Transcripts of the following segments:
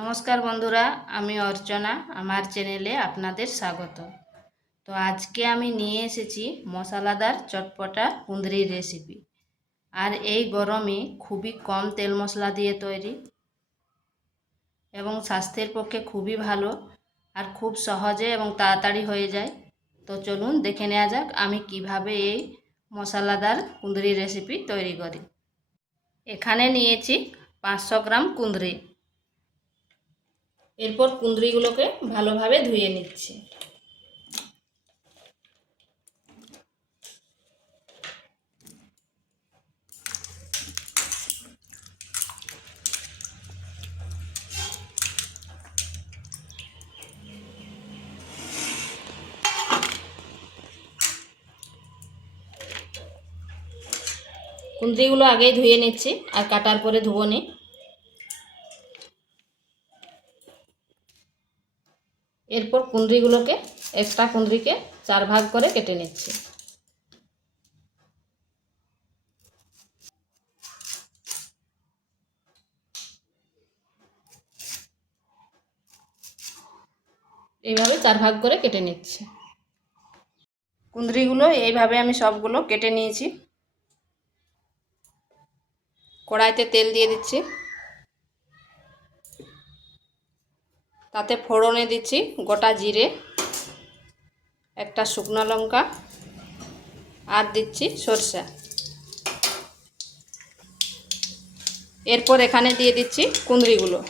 নমস্কার বন্ধুরা, আমি অর্চনা। আমার চ্যানেলে আপনাদের স্বাগত। তো আজকে আমি নিয়ে এসেছি মশলাদার চটপটা কুঁদরির রেসিপি। আর এই গরমে খুবই কম তেল মশলা দিয়ে তৈরি এবং স্বাস্থ্যের পক্ষে খুবই ভালো আর খুব সহজে এবং তাড়াতাড়ি হয়ে যায়। তো চলুন দেখে নেওয়া যাক আমি কিভাবে এই মশলাদার কুঁদরির রেসিপি তৈরি করি। এখানে নিয়েছি 500 গ্রাম কুঁদরি। এরপর কুঁদরিগুলোকে ভালোভাবে ধুয়ে নিচ্ছি। কুঁদরিগুলো আগেই ধুয়ে নিচ্ছি আর কাটার পরে ধুবো নি। এরপর কুঁদরিগুলোকে একটা কুঁদরিকে 4 ভাগ করে কেটে নিচ্ছি। এইভাবে 4 ভাগ করে কেটে নিচ্ছি। কুঁদরিগুলো এইভাবে আমি সবগুলো কেটে নিয়েছি। কড়াইতে তেল দিয়ে দিচ্ছি, তাতে ফোড়নে দিচ্ছি গোটা জিরে, একটা শুকনো লঙ্কা আর দিচ্ছি সরষা। এরপর এখানে দিয়ে দিচ্ছি কুঁদরিগুলো।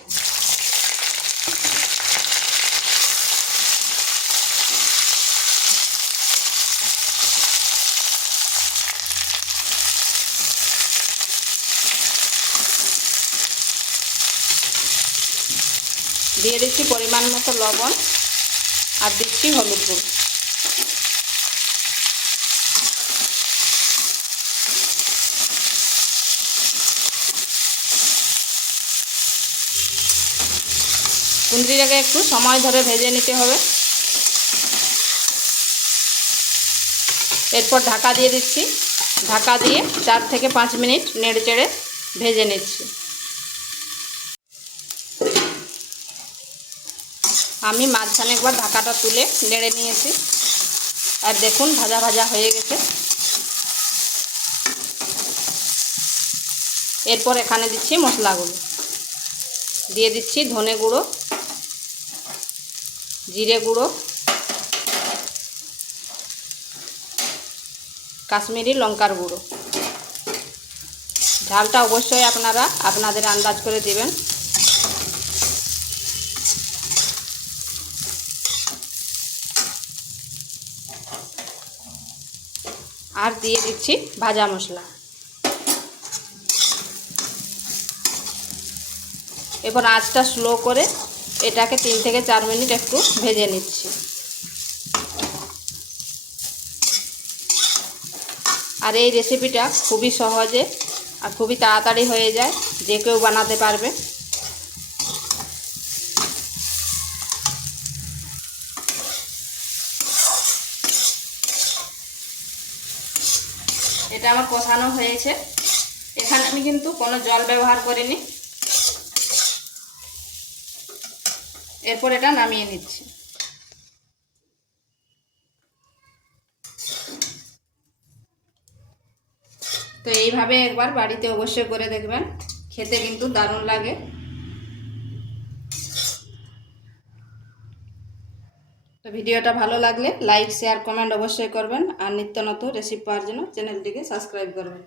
দিয়ে দিচ্ছি পরিমাণ মতো লবণ আর দিচ্ছি হলুদ গুঁড়ো। কুঁদরিটাকে একটু সময় ধরে ভেজে নিতে হবে। এরপর ঢাকা দিয়ে দিচ্ছি। ঢাকা দিয়ে 4 থেকে 5 মিনিট নেড়েচেড়ে ভেজে নিচ্ছি। আমি মাঝখানে একবার ঢাকাটা তুলে নেড়ে নিয়েছি আর দেখুন ভাজা ভাজা হয়ে গেছে। এরপর এখানে দিচ্ছি মশলাগুলো। দিয়ে দিচ্ছি ধনে গুঁড়ো, জিরে গুঁড়ো, কাশ্মীরি লঙ্কার গুঁড়ো। ঝালটা অবশ্যই আপনারা আপনাদের আন্দাজ করে দিবেন। আর দিয়ে দিচ্ছি ভাজা মশলা। এবার আঁচটা স্লো করে এটাকে 3 থেকে 4 মিনিট একটু ভেজে নিচ্ছি। আর এই রেসিপিটা খুবই সহজে আর খুবই তাড়াতাড়ি হয়ে যায়, যে কেউ বানাতে পারবে। এটা আমার কষানো হয়েছে। এখানে আমি কিন্তু কোনো জল ব্যবহার করিনি। এরপর এটা নামিয়ে নিচ্ছি। তো এইভাবে একবার বাড়িতে অবশ্যই করে দেখবেন, খেতে কিন্তু দারুণ লাগে। তো ভিডিওটা ভালো লাগলে লাইক শেয়ার কমেন্ট অবশ্যই করবেন আর নিত্য নতুন রেসিপি পাওয়ার জন্য চ্যানেলটিকে সাবস্ক্রাইব করবেন।